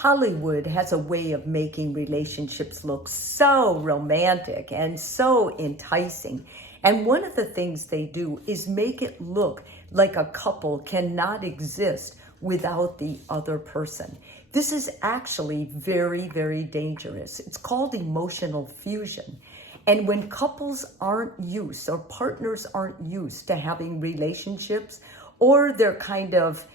Hollywood has a way of making relationships look so romantic and so enticing. And one of the things they do is make it look like a couple cannot exist without the other person. This is actually very, very dangerous. It's called emotional fusion. And when couples aren't used or partners aren't used to having relationships, or they're kind of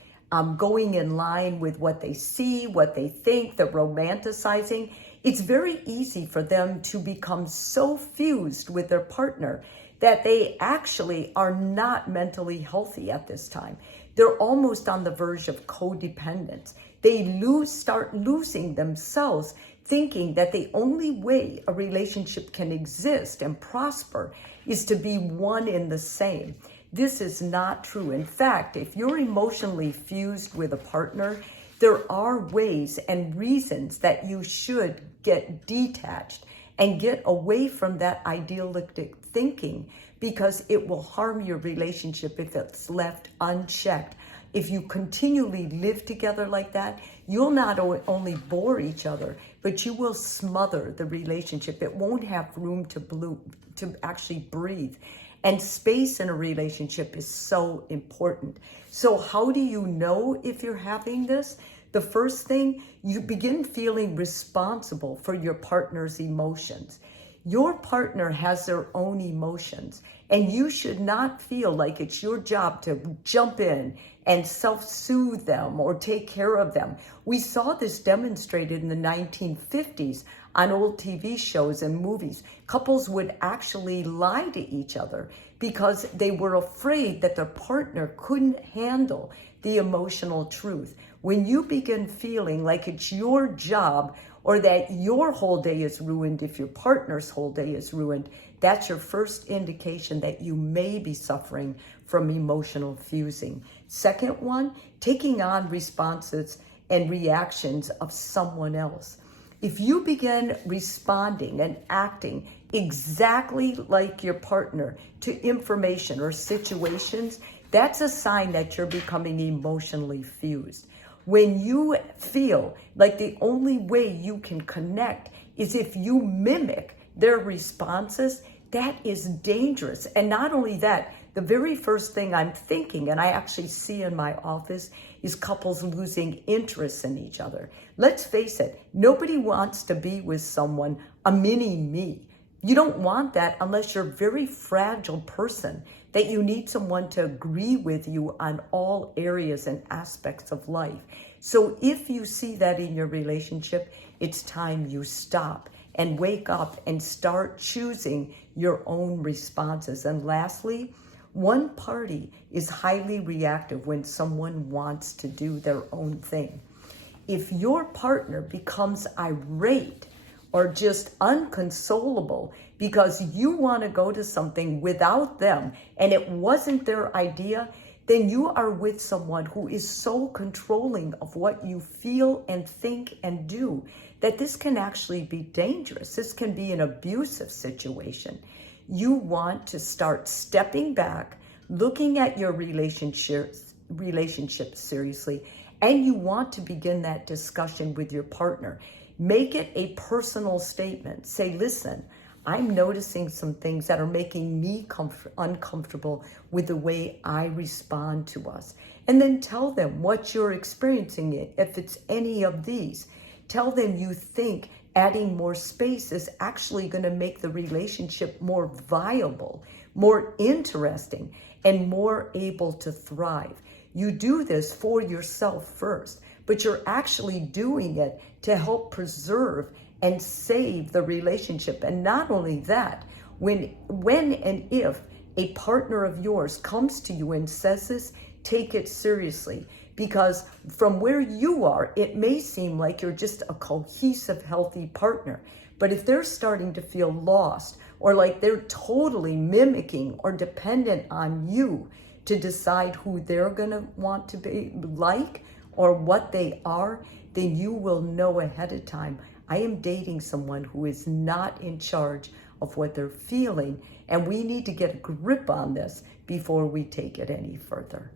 going in line with what they see, what they think, the romanticizing, it's very easy for them to become so fused with their partner that they actually are not mentally healthy at this time. They're almost on the verge of codependence. They start losing themselves, thinking that the only way a relationship can exist and prosper is to be one in the same. This is not true. In fact, if you're emotionally fused with a partner, there are ways and reasons that you should get detached and get away from that idealistic thinking, because it will harm your relationship if it's left unchecked. If you continually live together like that, you'll not only bore each other, but you will smother the relationship. It won't have room to actually breathe. And space in a relationship is so important. So how do you know if you're having this? The first thing, you begin feeling responsible for your partner's emotions. Your partner has their own emotions, and you should not feel like it's your job to jump in and self-soothe them or take care of them. We saw this demonstrated in the 1950s on old TV shows and movies. Couples would actually lie to each other because they were afraid that their partner couldn't handle the emotional truth. When you begin feeling like it's your job, or that your whole day is ruined if your partner's whole day is ruined, that's your first indication that you may be suffering from emotional fusing. Second one, taking on responses and reactions of someone else. If you begin responding and acting exactly like your partner to information or situations, that's a sign that you're becoming emotionally fused. When you feel like the only way you can connect is if you mimic their responses, that is dangerous. And not only that, the very first thing I'm thinking, and I actually see in my office, is couples losing interest in each other. Let's face it, nobody wants to be with someone, a mini me. You don't want that unless you're a very fragile person, that you need someone to agree with you on all areas and aspects of life. So if you see that in your relationship, it's time you stop and wake up and start choosing your own responses. And lastly, one party is highly reactive when someone wants to do their own thing. If your partner becomes irate or just unconsolable because you want to go to something without them and it wasn't their idea, then you are with someone who is so controlling of what you feel and think and do that this can actually be dangerous. This can be an abusive situation. You want to start stepping back, looking at your relationship seriously, and you want to begin that discussion with your partner. Make it a personal statement. Say, listen, I'm noticing some things that are making me uncomfortable with the way I respond to us. And then tell them what you're experiencing, if it's any of these. Tell them you think adding more space is actually going to make the relationship more viable, more interesting, and more able to thrive. You do this for yourself first, but you're actually doing it to help preserve and save the relationship. And not only that, when and if a partner of yours comes to you and says this, take it seriously. Because from where you are, it may seem like you're just a cohesive, healthy partner. But if they're starting to feel lost, or like they're totally mimicking or dependent on you to decide who they're gonna want to be like or what they are, then you will know ahead of time, I am dating someone who is not in charge of what they're feeling, and we need to get a grip on this before we take it any further.